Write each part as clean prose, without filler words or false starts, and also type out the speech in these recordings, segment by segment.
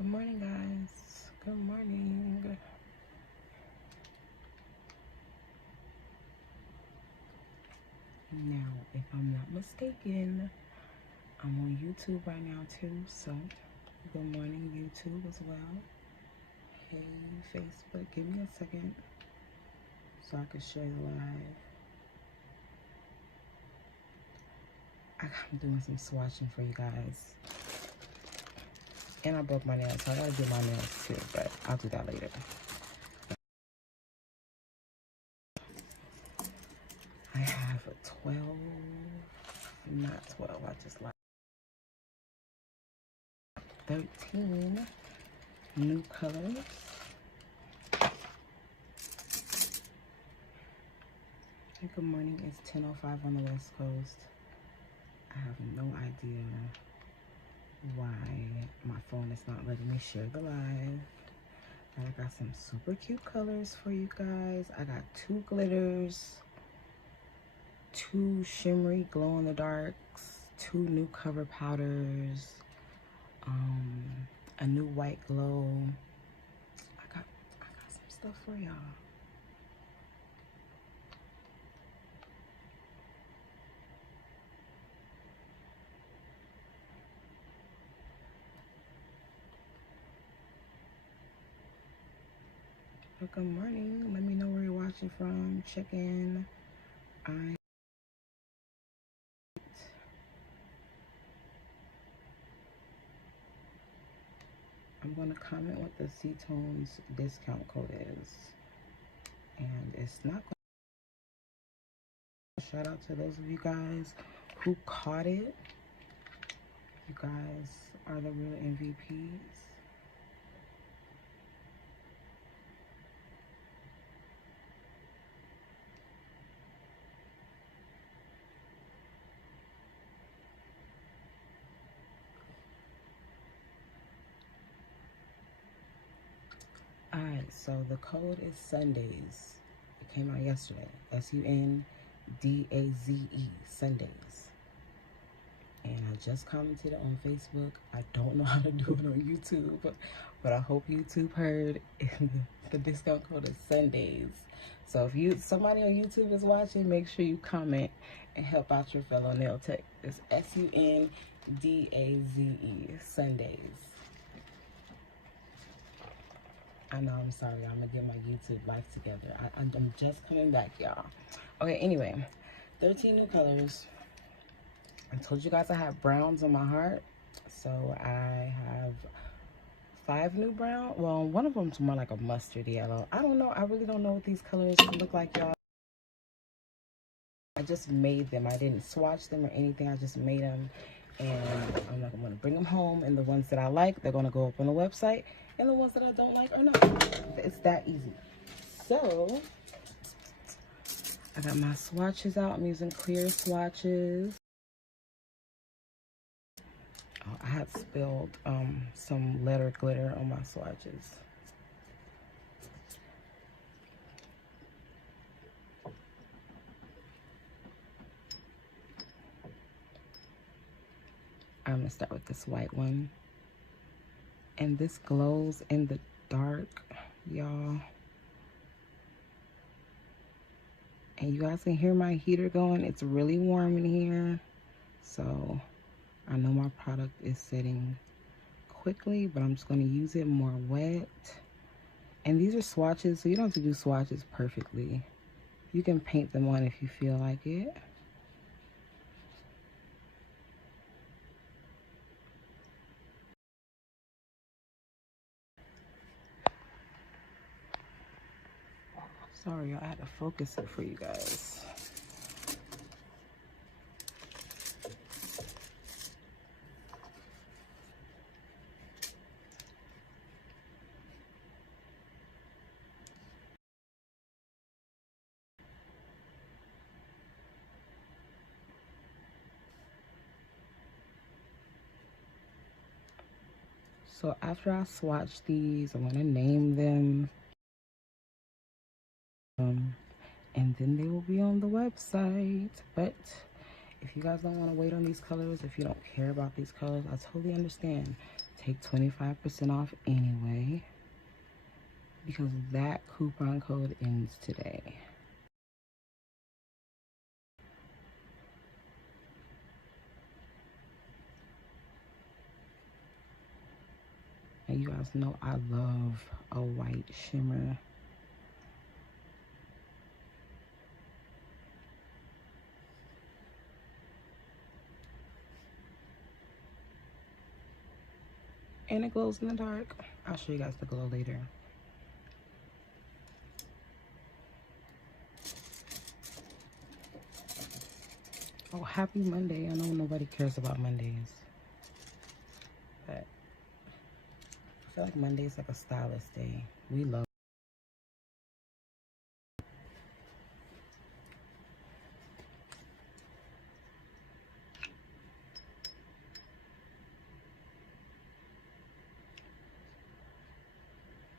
Good morning, guys. Good morning. Now, if I'm not mistaken, I'm on YouTube right now too, so good morning YouTube as well. Hey Facebook, give me a second so I can share the live. I'm doing some swatching for you guys. And I broke my nails, so I gotta do my nails too, but I'll do that later. I have 12, not 12, I just like 13 new colors. Good morning, it's 10:05 on the West Coast. I have no idea why my phone is not letting me share the live. And I got some super cute colors for you guys. I got 2 glitters, 2 shimmery glow in the darks, 2 new cover powders, a new white glow. I got some stuff for y'all. But good morning. Let me know where you're watching from. Check in. I'm going to comment what the C-Tones discount code is. And it's not going to shout out to those of you guys who caught it. You guys are the real MVPs. Alright, so the code is Sundays. It came out yesterday. SUNDAZE, Sundays. And I just commented on Facebook. I don't know how to do it on YouTube, but I hope YouTube heard. The discount code is Sundays. So if somebody on YouTube is watching, make sure you comment and help out your fellow nail tech. It's SUNDAZE, Sundays. I know, I'm sorry. I'm gonna get my YouTube life together. I'm just coming back, y'all. Okay, anyway, 13 new colors. I told you guys I have browns in my heart, so I have 5 new brown. Well, one of them's more like a mustard yellow. I don't know. I really don't know what these colors look like, y'all. I just made them. I didn't swatch them or anything. I just made them, and I'm going to bring them home. And the ones that I like, they're going to go up on the website, and the ones that I don't like are not. It's that easy. So I got my swatches out. I'm using clear swatches. Oh, I had spilled some letter glitter on my swatches. I'm gonna start with this white one. And this glows in the dark, y'all. And you guys can hear my heater going. It's really warm in here. So I know my product is setting quickly, but I'm just gonna use it more wet. And these are swatches, so you don't have to do swatches perfectly. You can paint them on if you feel like it. Sorry, I had to focus it for you guys. So after I swatch these, I'm gonna name them. And then they will be on the website. But if you guys don't want to wait on these colors, if you don't care about these colors, I totally understand. take 25% off anyway, because that coupon code ends today. And you guys know I love a white shimmer. And it glows in the dark. I'll show you guys the glow later. Oh, happy Monday. I know nobody cares about Mondays, but I feel like Monday is like a stylist day. We love.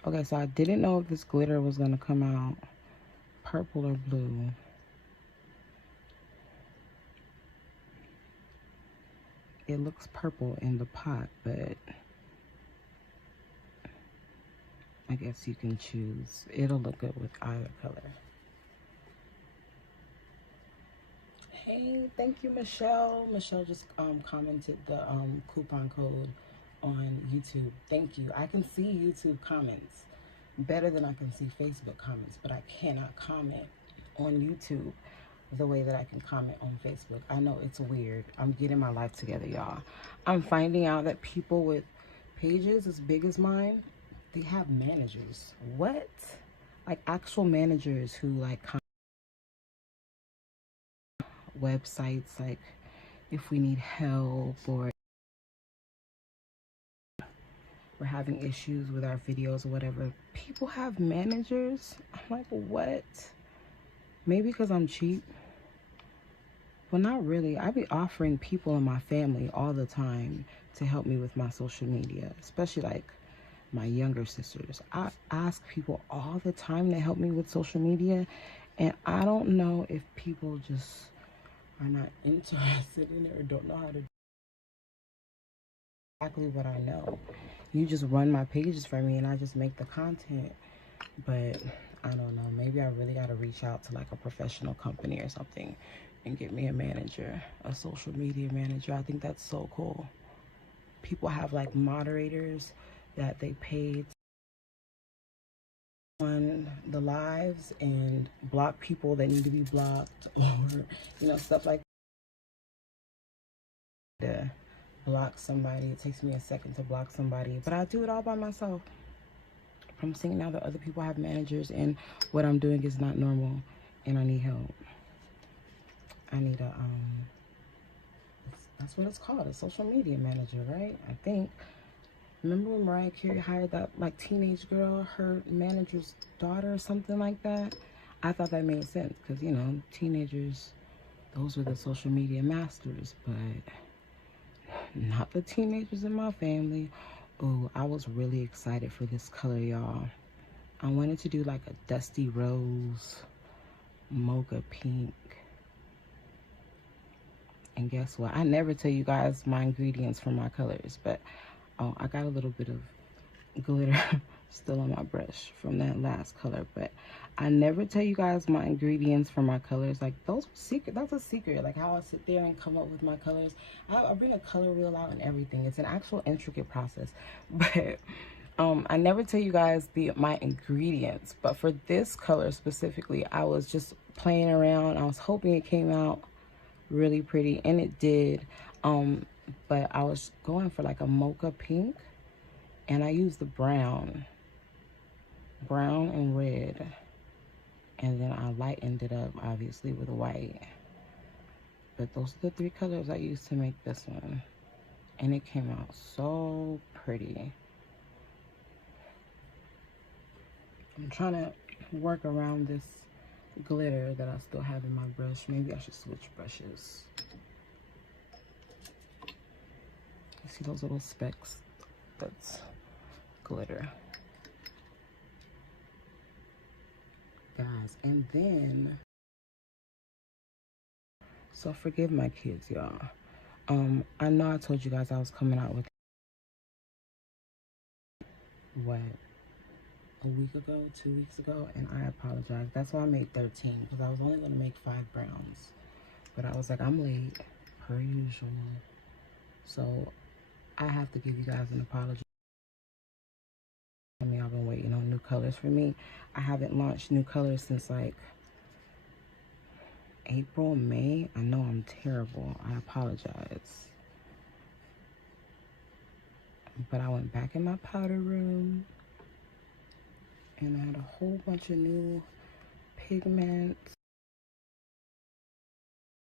Okay, so I didn't know if this glitter was gonna come out purple or blue. It looks purple in the pot, but I guess you can choose. It'll look good with either color. Hey, thank you, Michelle. Michelle just commented the coupon code on YouTube. Thank you. I can see YouTube comments better than I can see Facebook comments, but I cannot comment on YouTube the way that I can comment on Facebook. I know it's weird. I'm getting my life together, y'all. I'm finding out that people with pages as big as mine, they have managers. What? Like actual managers who like websites, like if we need help or we're having issues with our videos or whatever. People have managers. I'm like, what? Maybe because I'm cheap. Well, not really. I be offering people in my family all the time to help me with my social media, especially like my younger sisters. I ask people all the time to help me with social media, and I don't know if people just are not interested in it or don't know how to do exactly what I know. You just run my pages for me and I just make the content. But I don't know, maybe I really got to reach out to like a professional company or something and get me a manager, a social media manager. I think that's so cool. People have like moderators that they pay on the lives and block people that need to be blocked, or you know, stuff like that. Block somebody. It takes me a second to block somebody, but I do it all by myself. I'm seeing now that other people have managers, and what I'm doing is not normal, and I need help. I need a that's what it's called, a social media manager, right? I think. Remember when Mariah Carey hired that like teenage girl, her manager's daughter or something like that? I thought that made sense because, you know, teenagers, those are the social media masters, but not the teenagers in my family. Oh, I was really excited for this color, y'all. I wanted to do like a dusty rose, mocha pink. And guess what? I never tell you guys my ingredients for my colors, but oh, I got a little bit of glitter still on my brush from that last color, but I never tell you guys my ingredients for my colors. Like those are secret. That's a secret. Like how I sit there and come up with my colors. I bring a color wheel out and everything. It's an actual intricate process, but I never tell you guys my ingredients. But for this color specifically, I was just playing around. I was hoping it came out really pretty, and it did. But I was going for like a mocha pink, and I used the brown and red, and then I lightened it up obviously with white. But those are the three colors I used to make this one, and it came out so pretty. I'm trying to work around this glitter that I still have in my brush. Maybe I should switch brushes. You see those little specks? That's glitter. Guys, and then, so forgive my kids, y'all. I know I told you guys I was coming out with what, a week ago, 2 weeks ago, and I apologize. That's why I made 13, because I was only going to make 5 browns. But I was like, I'm late, per usual. So I have to give you guys an apology. I mean, I've been waiting on new colors for me. I haven't launched new colors since like April, May. I know I'm terrible. I apologize. But I went back in my powder room and I had a whole bunch of new pigments.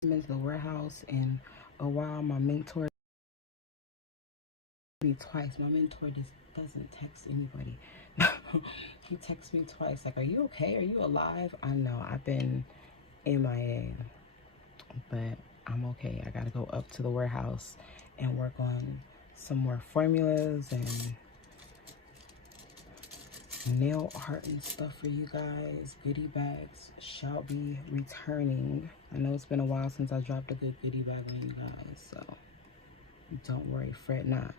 In the warehouse, and a while my mentor me twice. My mentor just doesn't text anybody. He texts me twice like, are you okay? Are you alive? I know I've been MIA, but I'm okay. I gotta go up to the warehouse and work on some more formulas and nail art and stuff for you guys. Goodie bags shall be returning. I know it's been a while since I dropped a good goodie bag on you guys, so don't worry, fret not.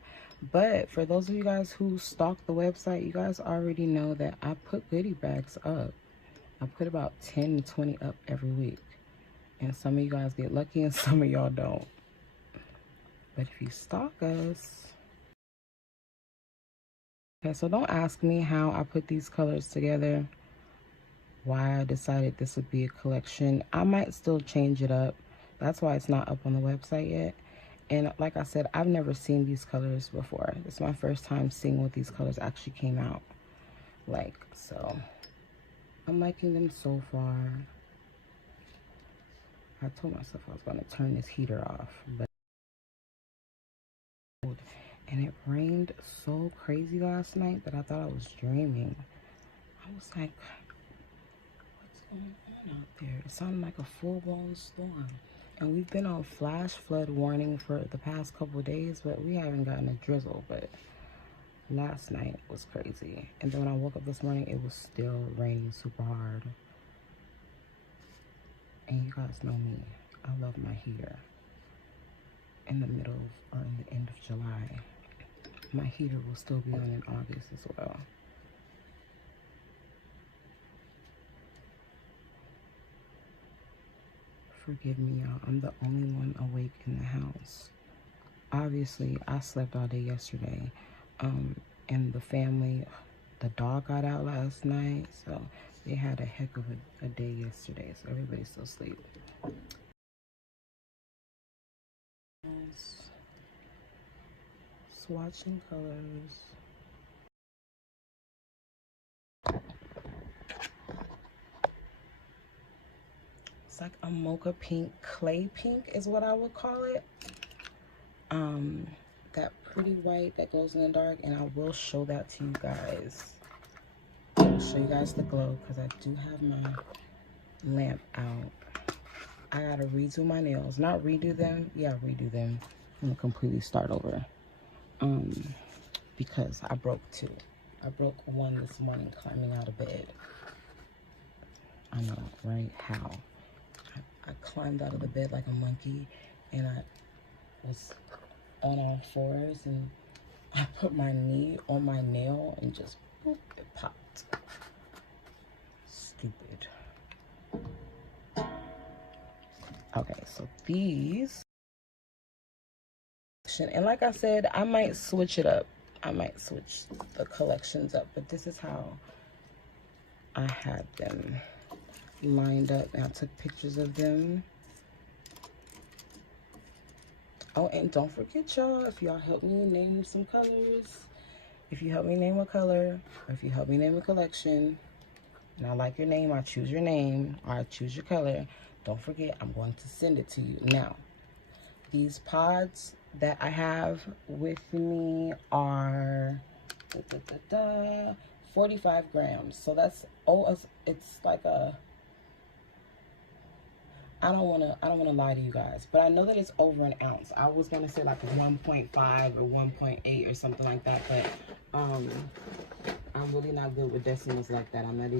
But for those of you guys who stalk the website, you guys already know that I put goodie bags up. I put about 10 to 20 up every week, and some of you guys get lucky and some of y'all don't. But if you stalk us, okay, so don't ask me how I put these colors together, why I decided this would be a collection. I might still change it up. That's why it's not up on the website yet. And like I said, I've never seen these colors before. It's my first time seeing what these colors actually came out like. So I'm liking them so far. I told myself I was going to turn this heater off, but and it rained so crazy last night that I thought I was dreaming. I was like, what's going on out there? It sounded like a full-blown storm. And we've been on flash flood warning for the past couple of days, but we haven't gotten a drizzle. But last night was crazy. And then when I woke up this morning, it was still raining super hard. And you guys know me. I love my heater. In the middle or in the end of July, my heater will still be on in August as well. Forgive me, y'all. I'm the only one awake in the house. Obviously, I slept all day yesterday. And the family, the dog got out last night, so they had a heck of a day yesterday. So everybody's still asleep. Swatching colors. It's like a mocha pink, clay pink is what I would call it. That pretty white that glows in the dark, and I will show that to you guys. I'll show you guys the glow because I do have my lamp out. I gotta redo my nails. Not redo them. Yeah, redo them. I'm gonna completely start over. Because I broke 2. I broke one this morning climbing out of bed. I know, right? How? I climbed out of the bed like a monkey, and I was on all fours, and I put my knee on my nail and just boop, it popped. Stupid. Okay, so these, and like I said, I might switch it up. I might switch the collections up, but this is how I had them lined up, and I took pictures of them. Oh, and don't forget, y'all, if y'all help me name some colors, if you help me name a color, or if you help me name a collection, and I like your name, I choose your name, or I choose your color, don't forget, I'm going to send it to you. Now, these pods that I have with me are 45 grams. So that's, it's like a, I don't wanna lie to you guys, but I know that it's over an ounce. I was gonna say like a 1.5 or 1.8 or something like that, but I'm really not good with decimals like that. I'm not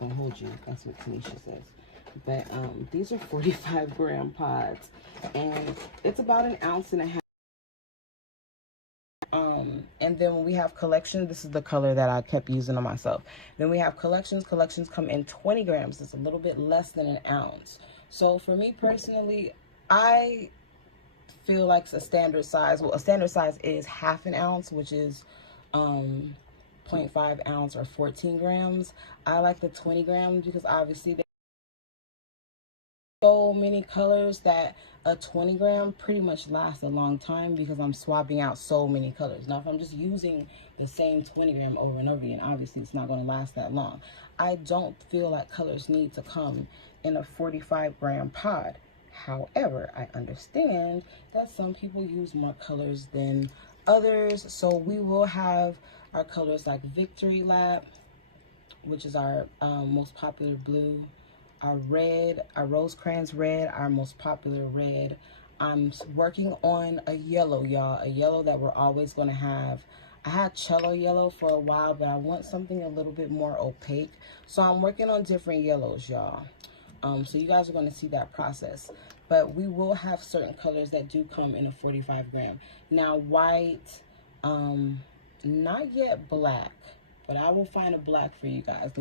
gonna hold you. That's what Tanisha says. But these are 45 gram pods, and it's about 1.5 ounces. And then when we have collection, this is the color that I kept using on myself. Then we have collections. Collections come in 20 grams. It's a little bit less than an ounce. So for me personally, I feel like a standard size. Well, a standard size is half an ounce, which is 0.5 ounce or 14 grams. I like the 20 grams because obviously there's so many colors that a 20 gram pretty much lasts a long time because I'm swapping out so many colors. Now, if I'm just using the same 20 gram over and over again, obviously it's not going to last that long. I don't feel like colors need to come in a 45 gram pod. However, I understand that some people use more colors than others. So we will have our colors like Victory Lap, which is our most popular blue. Our red, our Rosecrans red, our most popular red. I'm working on a yellow, y'all. A yellow that we're always going to have. I had cello yellow for a while, but I want something a little bit more opaque. So I'm working on different yellows, y'all. So you guys are going to see that process. But we will have certain colors that do come in a 45 gram. Now, white, not yet black, but I will find a black for you guys.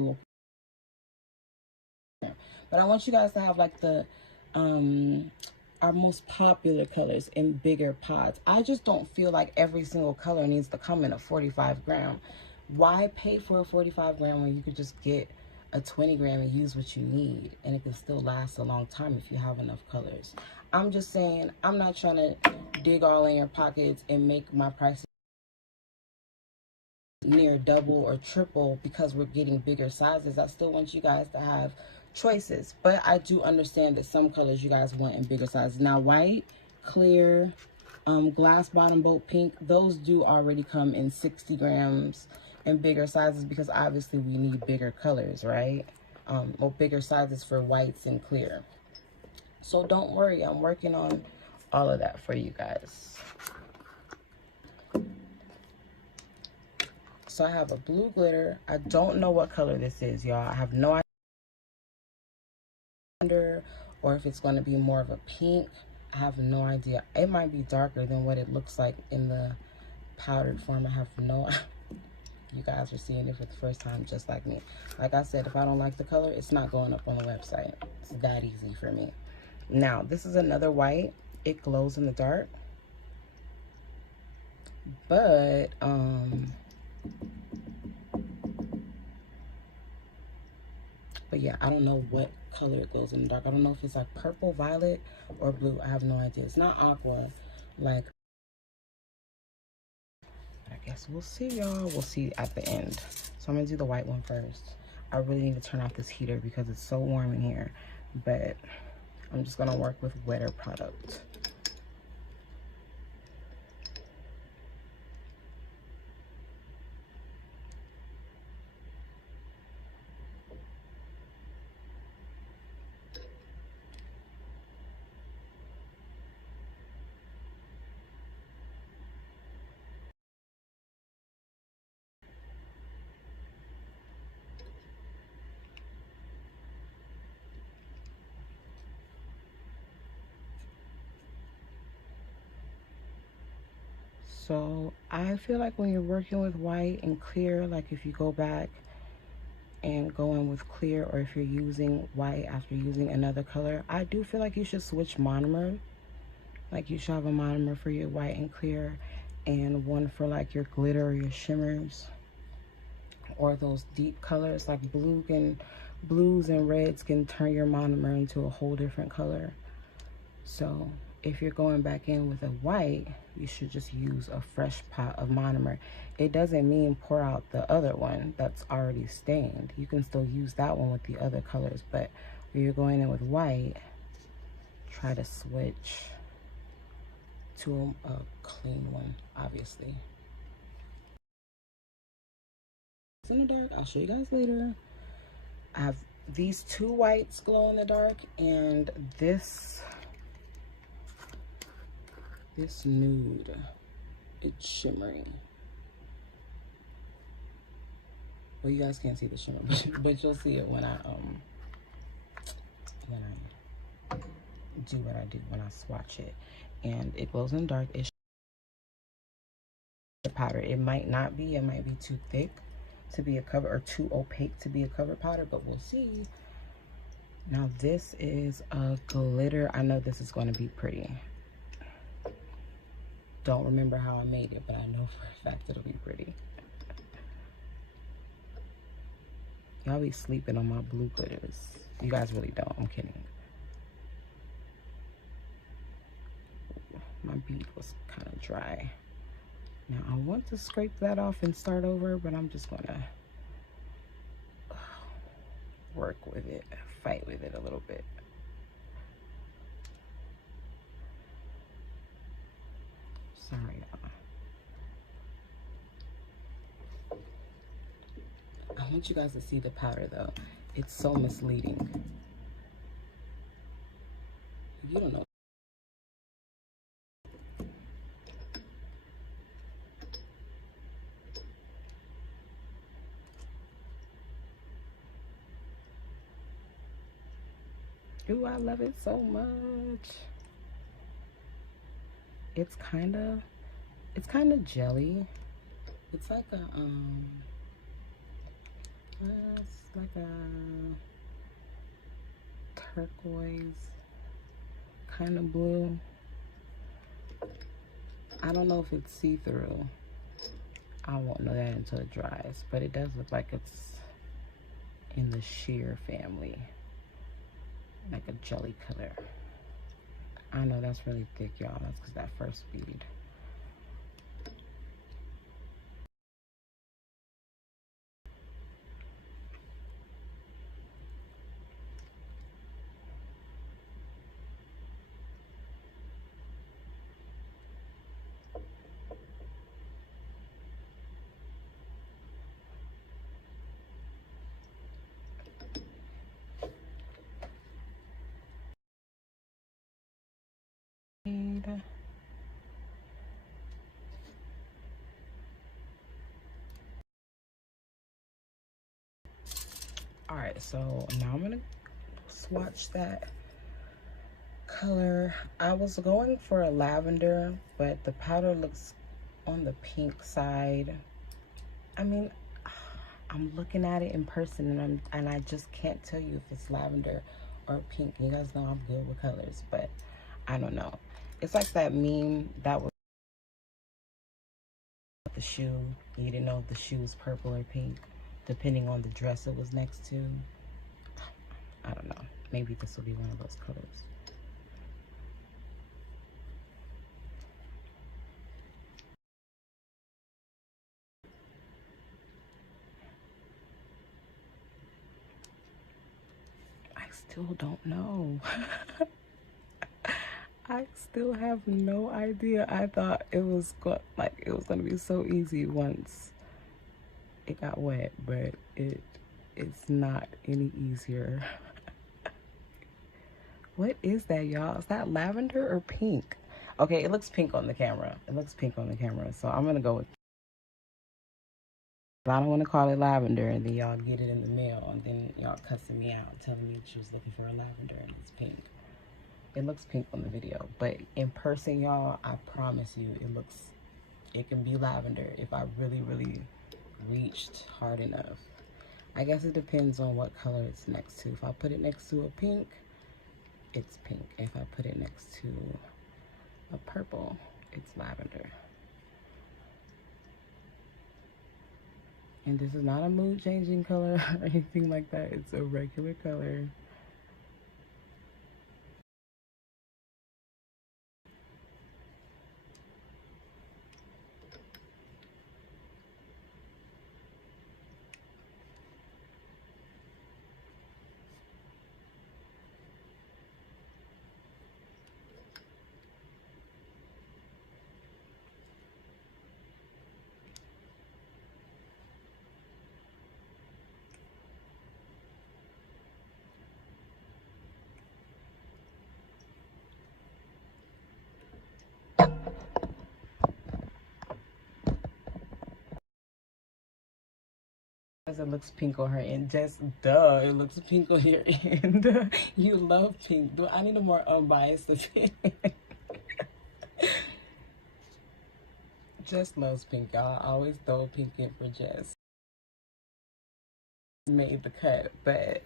But I want you guys to have like the our most popular colors in bigger pods. I just don't feel like every single color needs to come in a 45 gram. Why pay for a 45 gram when you could just get a 20 gram and use what you need, and it can still last a long time if you have enough colors? I'm just saying, I'm not trying to dig all in your pockets and make my prices near double or triple because we're getting bigger sizes. I still want you guys to have choices, but I do understand that some colors you guys want in bigger sizes. Now, white, clear, glass bottom boat pink, those do already come in 60 grams and bigger sizes because obviously we need bigger colors, right? Or bigger sizes for whites and clear. So don't worry, I'm working on all of that for you guys. So I have a blue glitter. I don't know what color this is, y'all. I have no idea, or if it's going to be more of a pink. I have no idea. It might be darker than what it looks like in the powdered form. I have no idea. You guys are seeing it for the first time just like me. Like I said, if I don't like the color, it's not going up on the website. It's that easy for me. Now, this is another white. It glows in the dark. But, yeah, I don't know what color it glows in the dark. I don't know if it's like purple, violet, or blue. I have no idea. It's not aqua, like, I guess we'll see, y'all. We'll see at the end. So I'm gonna do the white one first. I really need to turn off this heater because it's so warm in here. But I'm just gonna work with wetter product. So I feel like when you're working with white and clear, like if you go back and go in with clear, or if you're using white after using another color, I do feel like you should switch monomer. Like you should have a monomer for your white and clear and one for like your glitter or your shimmers or those deep colors. Like blues and reds can turn your monomer into a whole different color. So if you're going back in with a white, you should just use a fresh pot of monomer. It doesn't mean pour out the other one that's already stained. You can still use that one with the other colors, but when you're going in with white, try to switch to a clean one, obviously. It's in the dark. I'll show you guys later. I have these two whites glow in the dark, and this nude, it's shimmering. Well, you guys can't see the shimmer, but you'll see it when I do what I do, when I swatch it. And it glows in the dark. It's the powder. It might not be. It might be too thick to be a cover, or too opaque to be a cover powder, but we'll see. Now this is a glitter. I know this is going to be pretty. Don't remember how I made it, but I know for a fact it'll be pretty. Y'all be sleeping on my blue glitters. You guys really don't. I'm kidding. My bead was kind of dry. Now I want to scrape that off and start over, but I'm just gonna work with it, fight with it a little bit. Sorry, y'all. I want you guys to see the powder though. It's so misleading. You don't know. Ooh, I love it so much. It's kind of jelly. It's like a it's like a turquoise kind of blue. I don't know if it's see-through. I won't know that until it dries, but it does look like it's in the sheer family, like a jelly color. I know that's really thick, y'all. That's because that first bead. All right, so now I'm gonna swatch that color. I was going for a lavender, but the powder looks on the pink side. I mean, I'm looking at it in person, and I just can't tell you if it's lavender or pink. You guys know I'm good with colors, but I don't know. It's like that meme that was the shoe. You didn't know if the shoe was purple or pink, depending on the dress it was next to. I don't know. Maybe this will be one of those colors. I still don't know. I still have no idea. I thought it was gonna be so easy once it got wet, but it's not any easier. What is that, y'all? Is that lavender or pink? Okay, it looks pink on the camera. It looks pink on the camera, so I'm gonna go with. I don't want to call it lavender, and then y'all get it in the mail, and then y'all cussing me out, telling me she was looking for a lavender, and it's pink. It looks pink on the video, but in person, y'all, I promise you, it can be lavender if I really, really reached hard enough. I guess it depends on what color it's next to. If I put it next to a pink, it's pink. If I put it next to a purple, it's lavender. And this is not a mood changing color or anything like that. It's a regular color. It looks pink on her end. Just duh, it looks pink on your end. You love pink. I need a more unbiased opinion. Jess loves pink, y'all. I always throw pink in for Jess. Made the cut, but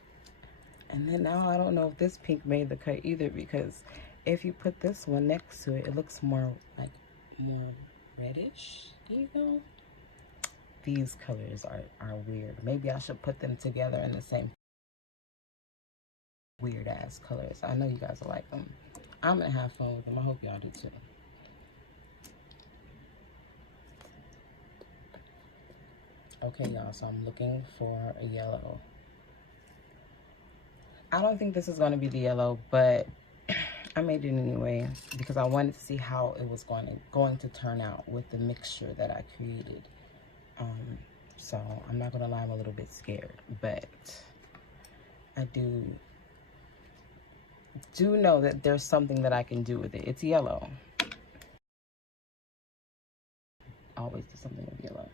and then now I don't know if this pink made the cut either, because if you put this one next to it, it looks more like more reddish, you know. These colors are weird. Maybe I should put them together in the same weird ass colors. I know you guys will like them. I'm gonna have fun with them. I hope y'all do too. Okay, y'all, so I'm looking for a yellow. I don't think this is going to be the yellow, but I made it anyway because I wanted to see how it was going to turn out with the mixture that I created. So I'm not going to lie, I'm a little bit scared, but I do know that there's something that I can do with it. It's yellow. Always do something with yellow.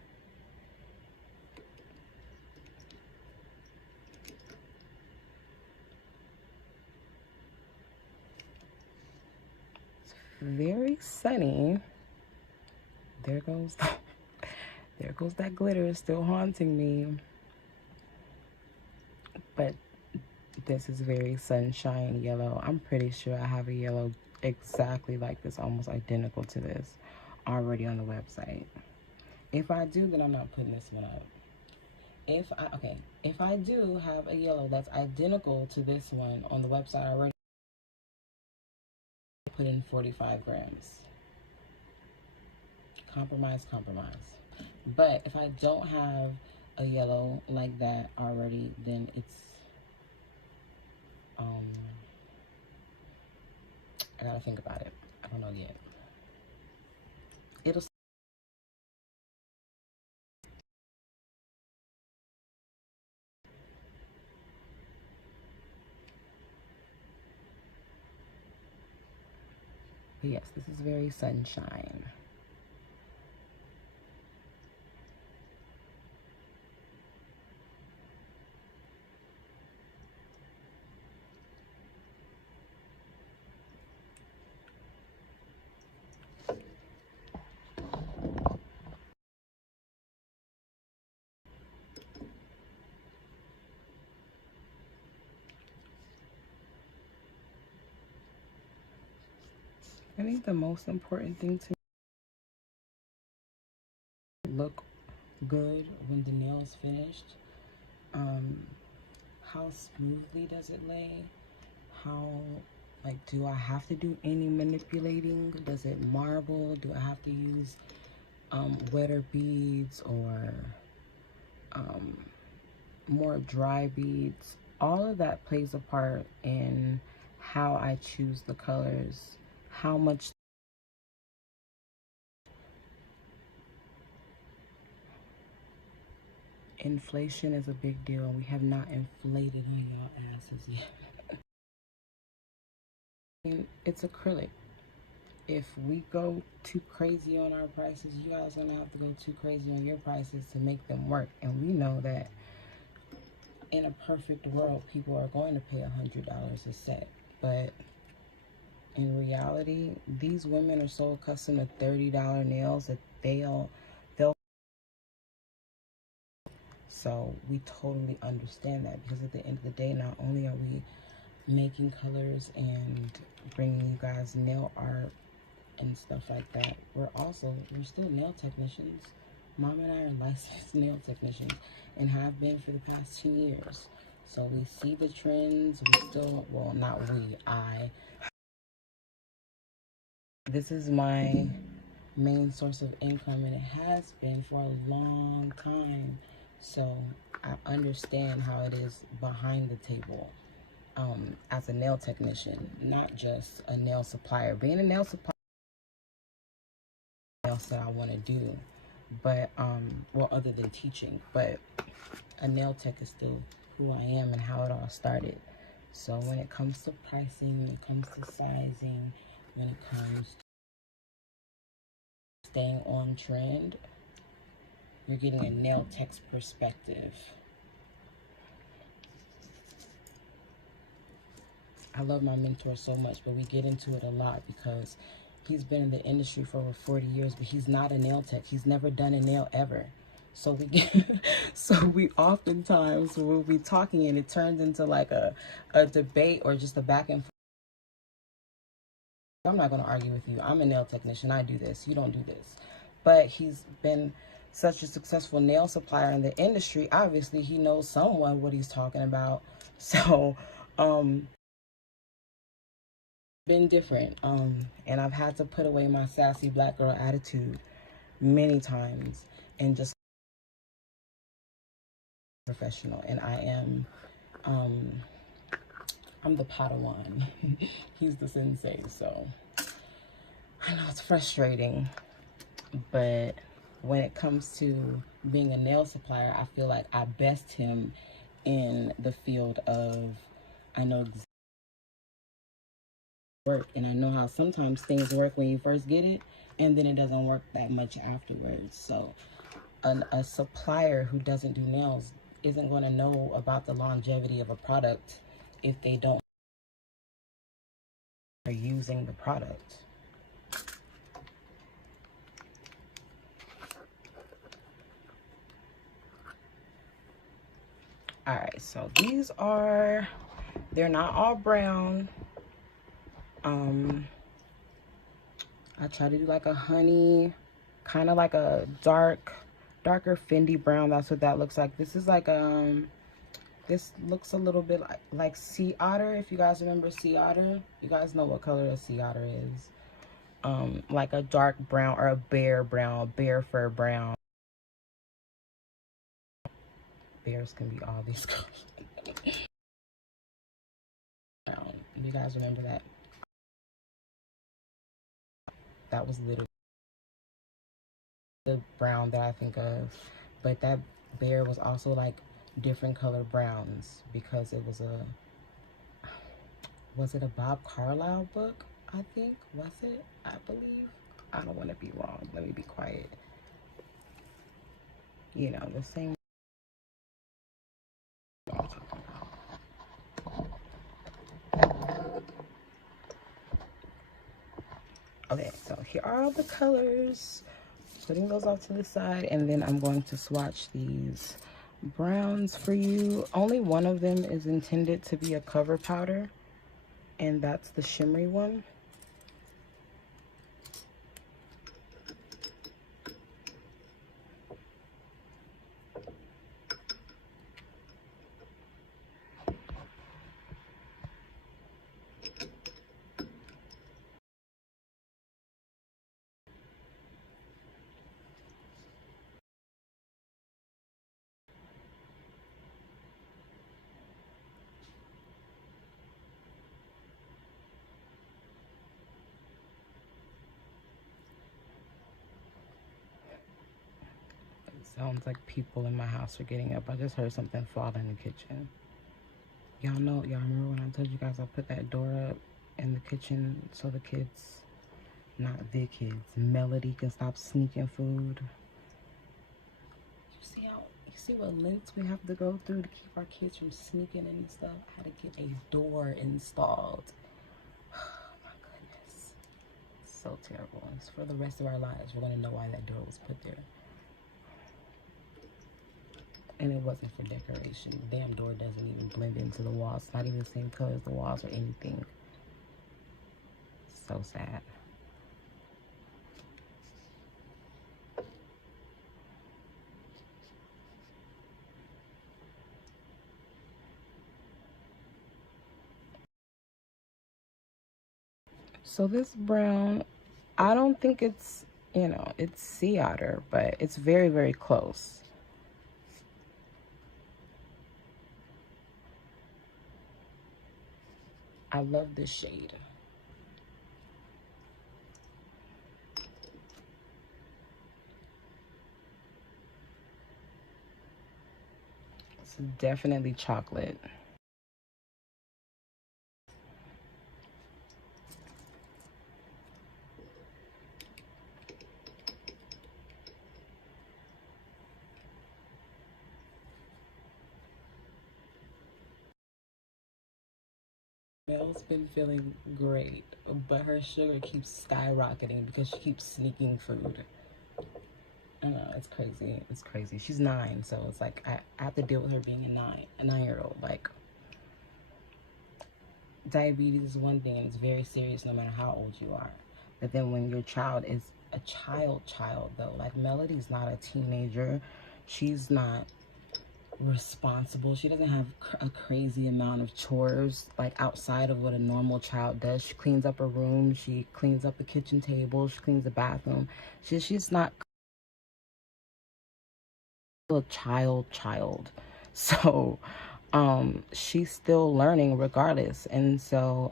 Very sunny. There goes there goes that glitter, still haunting me. But this is very sunshine yellow. I'm pretty sure I have a yellow exactly like this, almost identical to this, already on the website. If I do, then I'm not putting this one up. If I do have a yellow that's identical to this one on the website already, put in 45 grams. Compromise. But if I don't have a yellow like that already, then it's I gotta think about it. I don't know yet. It'll but yes, this is very sunshine. I think the most important thing to look good when the nail is finished. How smoothly does it lay? How, like, do I have to do any manipulating? Does it marble? Do I have to use wetter beads or more dry beads? All of that plays a part in how I choose the colors, how much. Inflation is a big deal, and we have not inflated on y'all asses yet. And it's acrylic. If we go too crazy on our prices, you guys are gonna have to go too crazy on your prices to make them work. And we know that in a perfect world, people are going to pay $100 a set. But in reality, these women are so accustomed to $30 nails that they'll. So we totally understand that, because at the end of the day, not only are we making colors and bringing you guys nail art and stuff like that, we're still nail technicians. Mom and I are licensed nail technicians and have been for the past 10 years. So we see the trends. We still, well, not we, this is my main source of income, and it has been for a long time. So I understand how it is behind the table as a nail technician, not just a nail supplier. Being a nail supplier else that I want to do, but well, other than teaching, but a nail tech is still who I am and how it all started. So when it comes to pricing, when it comes to sizing, when it comes to staying on trend, you're getting a nail tech's perspective. I love my mentor so much, but we get into it a lot because He's been in the industry for over 40 years, but he's not a nail tech. He's never done a nail ever. So we get, so we oftentimes will be talking and it turns into like a debate or just a back and forth. I'm not going to argue with you. I'm a nail technician. I do this. You don't do this. But he's been such a successful nail supplier in the industry. Obviously, he knows somewhat what he's talking about. So, been different. And I've had to put away my sassy black girl attitude many times and just professional. And I am, I'm the Padawan. He's the sensei. So I know it's frustrating, but when it comes to being a nail supplier, I feel like I best him in the field of, I know work, and I know how sometimes things work when you first get it and then it doesn't work that much afterwards. So a supplier who doesn't do nails isn't going to know about the longevity of a product if they don't are using the product. All right, so these are, they're not all brown. I try to do like a honey, kind of like a darker Fendi brown. That's what that looks like. This is like, this looks a little bit like sea otter. If you guys remember sea otter, you guys know what color a sea otter is. Like a dark brown or a bear brown, bear fur brown. Bears can be all these colors. Brown. You guys remember that? That was literally the brown that I think of. But that bear was also like different color browns because it was it a Bob Carlyle book? I think, was it? I believe. I don't want to be wrong. Let me be quiet. You know, the same. Okay, so here are all the colors. Putting those off to the side, and then I'm going to swatch these browns for you. Only one of them is intended to be a cover powder, and that's the shimmery one. Sounds like people in my house are getting up. I just heard something fall in the kitchen. Y'all know, y'all remember when I told you guys I put that door up in the kitchen so the kids, not the kids, Melody can stop sneaking food. You see what lengths we have to go through to keep our kids from sneaking in and stuff? I had to get a door installed. Oh my goodness. So terrible. It's for the rest of our lives. We're gonna know why that door was put there. And it wasn't for decoration. The damn door doesn't even blend into the walls. It's not even the same color as the walls or anything. So sad. So this brown, I don't think it's, you know, it's sea otter, but it's very, very close. I love this shade. It's definitely chocolate. Belle's been feeling great, but her sugar keeps skyrocketing because she keeps sneaking food. I know, it's crazy. It's crazy. She's 9, so it's like I have to deal with her being a 9-year-old. Like, diabetes is one thing and it's very serious no matter how old you are. But then when your child is a child though, like Melody's not a teenager. She's not responsible. She doesn't have a crazy amount of chores like outside of what a normal child does. She cleans up her room, she cleans up the kitchen table, she cleans the bathroom. She's not a child. So she's still learning regardless. And so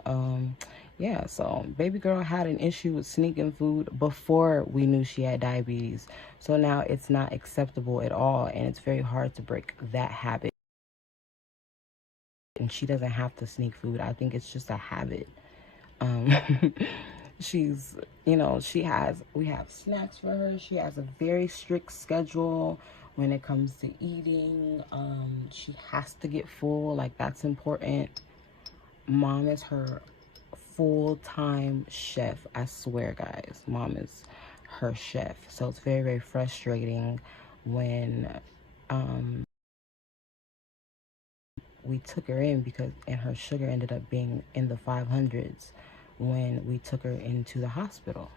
yeah, so baby girl had an issue with sneaking food before we knew she had diabetes. So now it's not acceptable at all, and it's very hard to break that habit. And she doesn't have to sneak food. I think it's just a habit. She's, you know, we have snacks for her. She has a very strict schedule when it comes to eating. She has to get full, like that's important. Mom is her full-time chef. I swear, guys, mom is her chef. So it's very, very frustrating when we took her in and her sugar ended up being in the 500s when we took her into the hospital.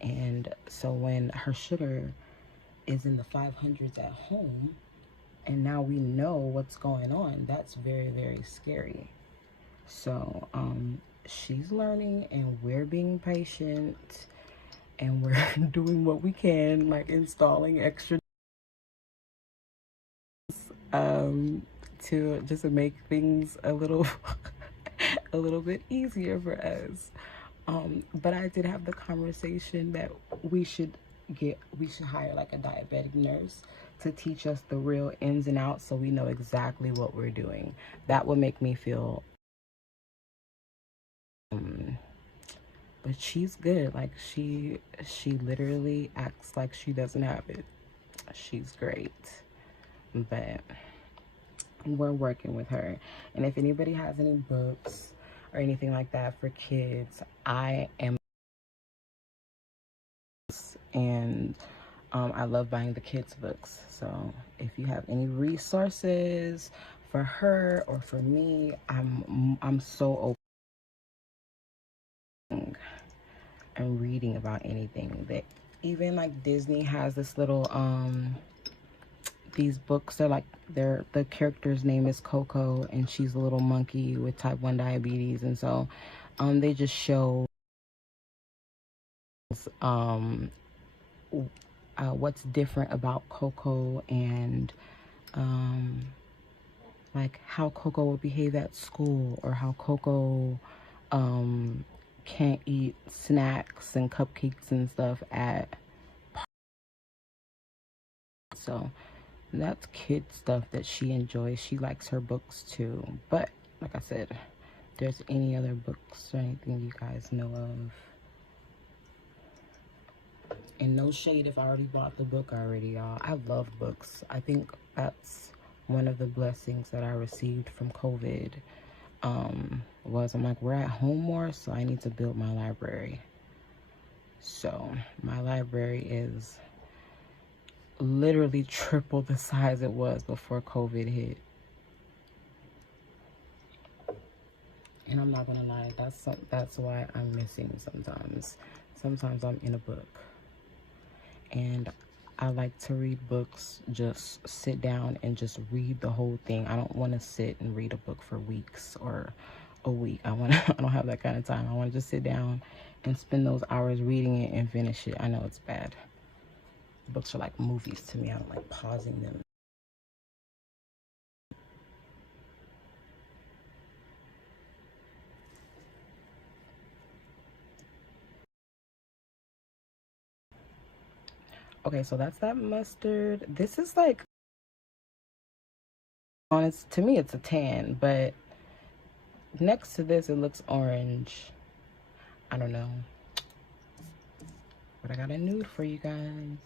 And so when her sugar is in the 500s at home and now we know what's going on, that's very, very scary. So she's learning and we're being patient and we're doing what we can, like installing extra to just make things a little a little bit easier for us. But I did have the conversation that we should hire like a diabetic nurse to teach us the real ins and outs so we know exactly what we're doing. That would make me feel but she's good. Like she literally acts like she doesn't have it. She's great. But we're working with her. And if anybody has any books or anything like that for kids, I am. And I love buying the kids books. So if you have any resources for her or for me, I'm so open and reading about anything. That even like Disney has this little these books. The character's name is Coco and she's a little monkey with type 1 diabetes, and so they just show what's different about Coco and like how Coco would behave at school, or how Coco can't eat snacks and cupcakes and stuff at so that's kid stuff that she enjoys. She likes her books too. But like I said, if there's any other books or anything you guys know of, and no shade if I already bought the book already, y'all. I love books. I think that's one of the blessings that I received from COVID. Was I'm like, we're at home more, so I need to build my library. So my library is literally triple the size it was before COVID hit. And I'm not gonna lie, that's why I'm missing sometimes. Sometimes I'm in a book. And I like to read books, just sit down and just read the whole thing. I don't want to sit and read a book for weeks or a week. I don't have that kind of time. I want to just sit down and spend those hours reading it and finish it. I know it's bad. Books are like movies to me. I don't like pausing them. Okay, so that's that mustard. This is like, honest, to me it's a tan, but next to this it looks orange. I don't know. But I got a nude for you guys.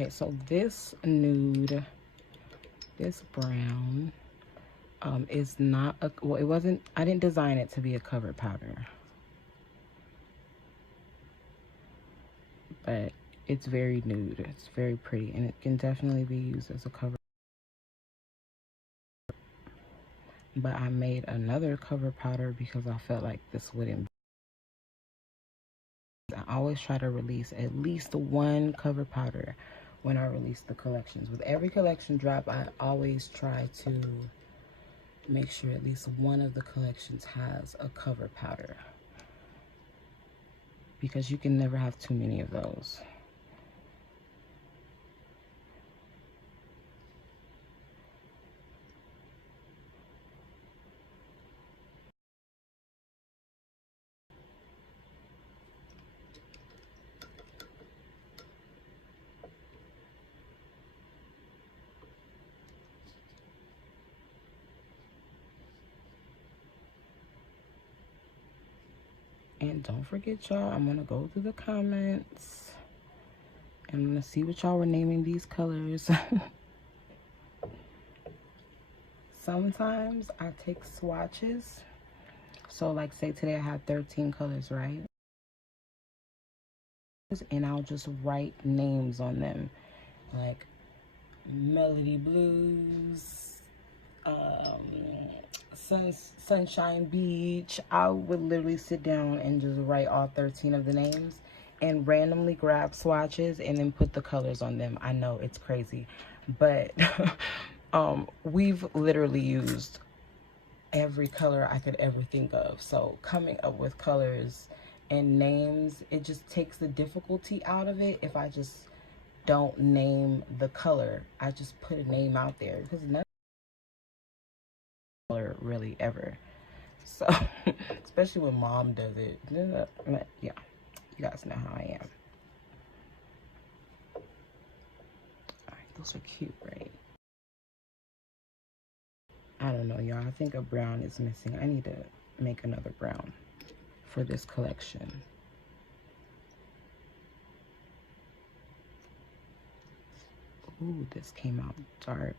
Okay, so this nude, this brown, is not a, well, it wasn't, I didn't design it to be a cover powder, but it's very nude. It's very pretty, and it can definitely be used as a cover. But I made another cover powder because I felt like this wouldn't. I always try to release at least one cover powder when I release the collections. With every collection drop, I always try to make sure at least one of the collections has a cover powder, because you can never have too many of those. And don't forget, y'all, I'm gonna go through the comments and I'm gonna see what y'all were naming these colors. Sometimes I take swatches. So like say today I had 13 colors, right? And I'll just write names on them, like Melody Blues, Sunshine Beach. I would literally sit down and just write all 13 of the names and randomly grab swatches and then put the colors on them. I know it's crazy, but we've literally used every color I could ever think of. So coming up with colors and names, it just takes the difficulty out of it. If I just don't name the color, I just put a name out there, because none color really ever. So especially when mom does it. Yeah, you guys know how I am. All right, those are cute, right? I don't know, y'all. I think a brown is missing. I need to make another brown for this collection. Ooh, this came out dark.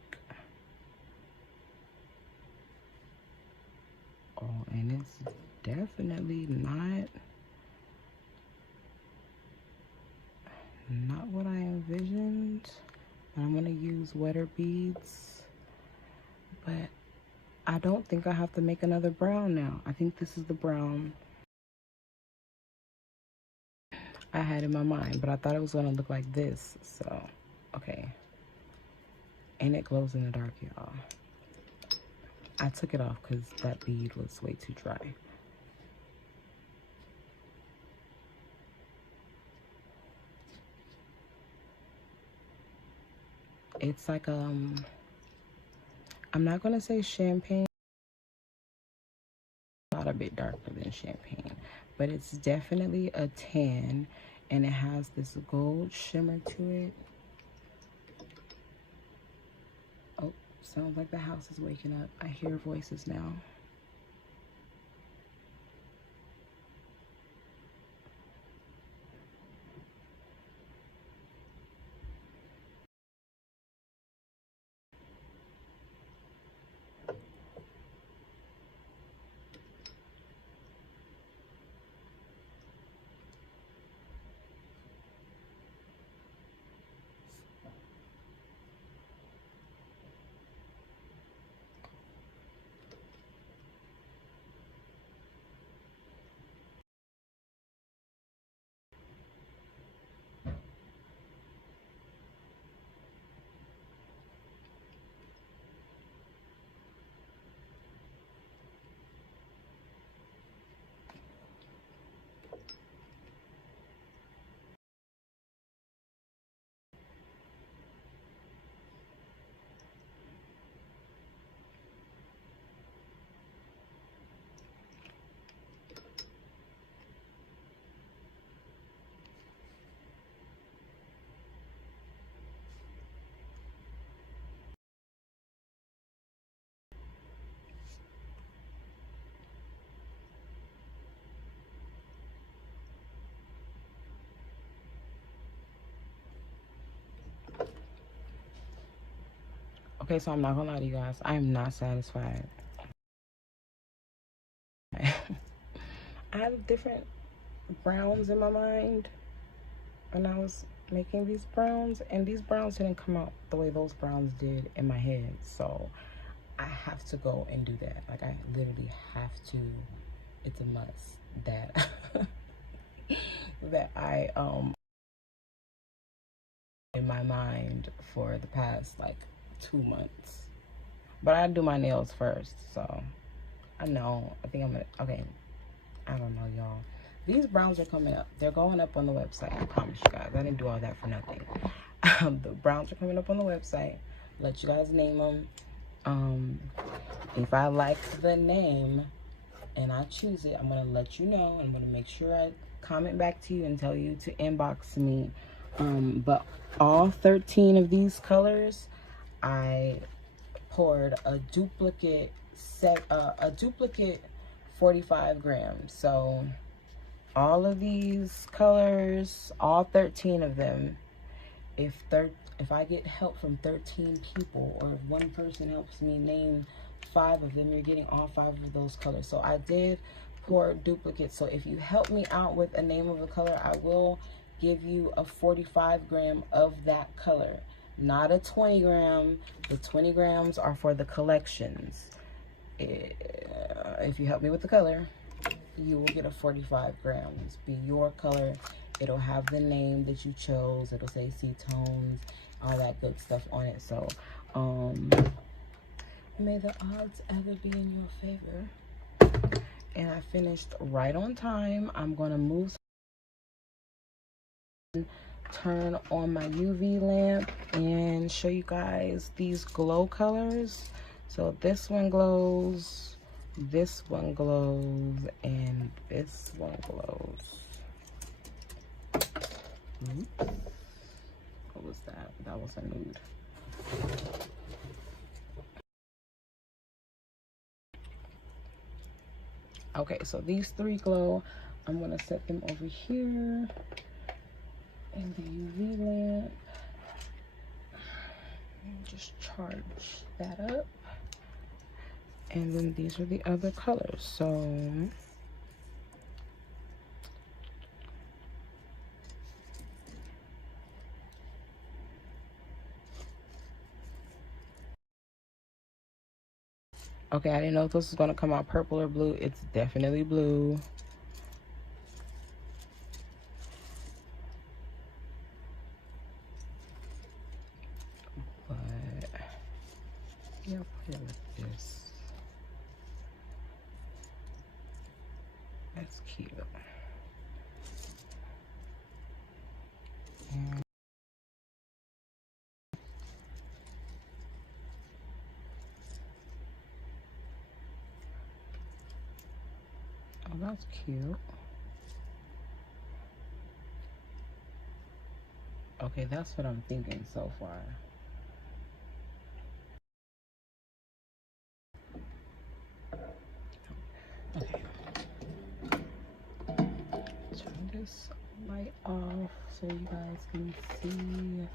Oh, and it's definitely not what I envisioned. I'm gonna use wetter beads, but I don't think I have to make another brown now. I think this is the brown I had in my mind, but I thought it was gonna look like this. So, okay. And it glows in the dark, y'all. I took it off because that bead was way too dry. It's like, I'm not gonna say champagne. A bit darker than champagne, but it's definitely a tan, and it has this gold shimmer to it. Oh, sounds like the house is waking up. I hear voices now. Okay, so I'm not gonna lie to you guys. I am not satisfied. I have different browns in my mind when I was making these browns, and these browns didn't come out the way those browns did in my head. So I have to go and do that. Like, I literally have to. It's a must that that I in my mind for the past like 2 months. But I do my nails first, so I know. I think I'm gonna. Okay, I don't know, y'all. These browns are coming up. They're going up on the website. I promise you guys. I didn't do all that for nothing. The browns are coming up on the website. Let you guys name them. If I like the name and I choose it, I'm gonna let you know. I'm gonna make sure I comment back to you and tell you to inbox me. But all 13 of these colors, I poured a duplicate 45 grams. So all of these colors, all 13 of them, if I get help from 13 people, or if one person helps me name 5 of them, you're getting all 5 of those colors. So I did pour duplicates. So if you help me out with a name of a color, I will give you a 45 gram of that color, not a 20 gram. The 20 grams are for the collections. If you help me with the color, you will get a 45 grams. Be your color. It'll have the name that you chose. It'll say C-tones, all that good stuff on it. So may the odds ever be in your favor. And I finished right on time. I'm gonna move, turn on my UV lamp, and show you guys these glow colors. So this one glows, this one glows, and this one glows. Oops. What was that? That was a nude. Okay, so these 3 glow. I'm gonna set them over here in the UV lamp. And just charge that up. And then these are the other colors. So okay, I didn't know if this was gonna come out purple or blue. It's definitely blue. But yeah, put it like this. That's cute. And oh, that's cute. Okay, that's what I'm thinking so far. Okay. Turn this light off so you guys can see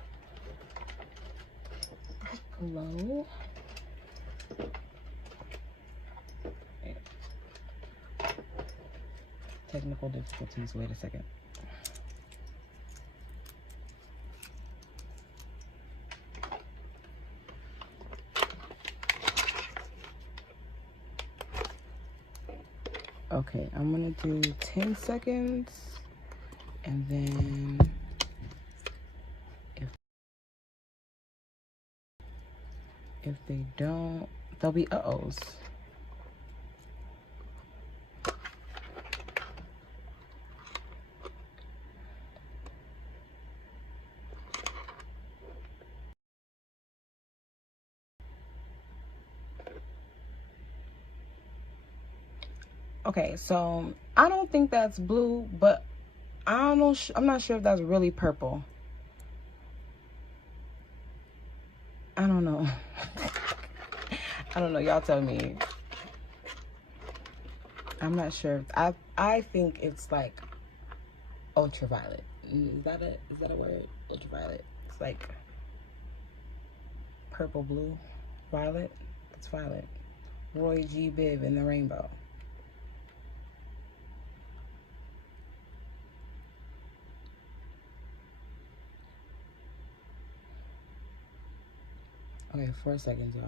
the glow. Technical difficulties. Wait a second. Okay, I'm gonna do 10 seconds, and then if they don't, they'll be uh-ohs. Okay, so I don't think that's blue, but I don't know. I'm not sure if that's really purple. I don't know. I don't know. Y'all tell me. I'm not sure. I think it's like ultraviolet. Is that a word? Ultraviolet. It's like purple blue. Violet. It's Violet. Roy G. Biv in the rainbow. Okay, 4 seconds, y'all.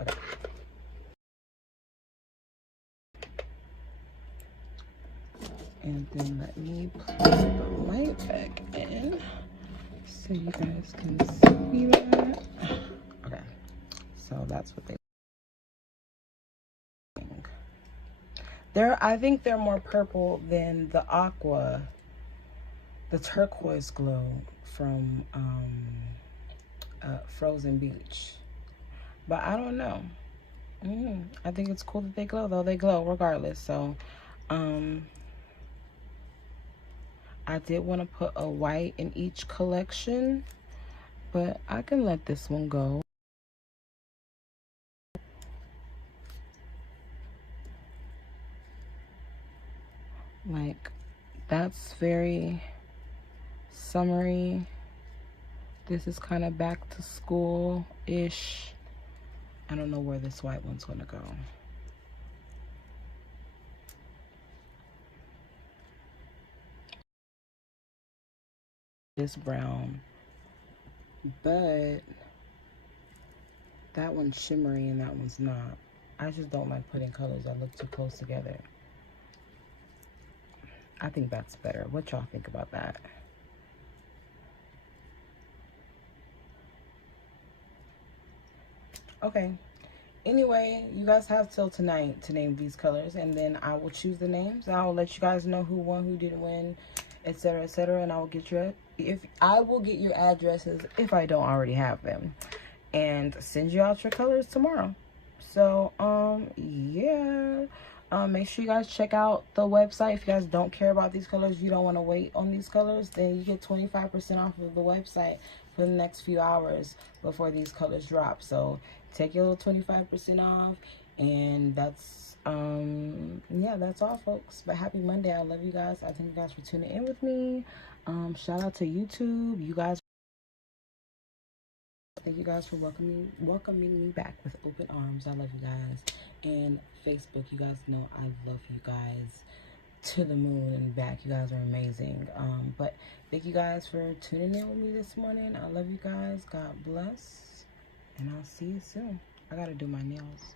Okay. And then let me plug the light back in so you guys can see that. Okay, so that's what they think. I think they're more purple than the aqua, the turquoise glow from Frozen Beach. But I don't know. I think it's cool that they glow, though. They glow regardless. So I did want to put a white in each collection, but I can let this one go. Like, that's very summery. This is kind of back to school-ish. I don't know where this white one's gonna go. This brown, but that one's shimmery and that one's not. I just don't like putting colors that look too close together. I think that's better. What y'all think about that? Okay. Anyway, you guys have till tonight to name these colors, and then I will choose the names. I will let you guys know who won, who didn't win, etc., etc., and I will get your addresses if I don't already have them, and send you out your colors tomorrow. So yeah. Make sure you guys check out the website. If you guys don't care about these colors, you don't want to wait on these colors, then you get 25% off of the website for the next few hours before these colors drop. So take your little 25% off, and that's yeah, that's all, folks. But happy Monday. I love you guys. I thank you guys for tuning in with me. Shout out to YouTube. You guys, thank you guys for welcoming me back with open arms. I love you guys. And Facebook, you guys know I love you guys to the moon and back. You guys are amazing. But thank you guys for tuning in with me this morning. I love you guys. God bless. And I'll see you soon. I gotta do my nails.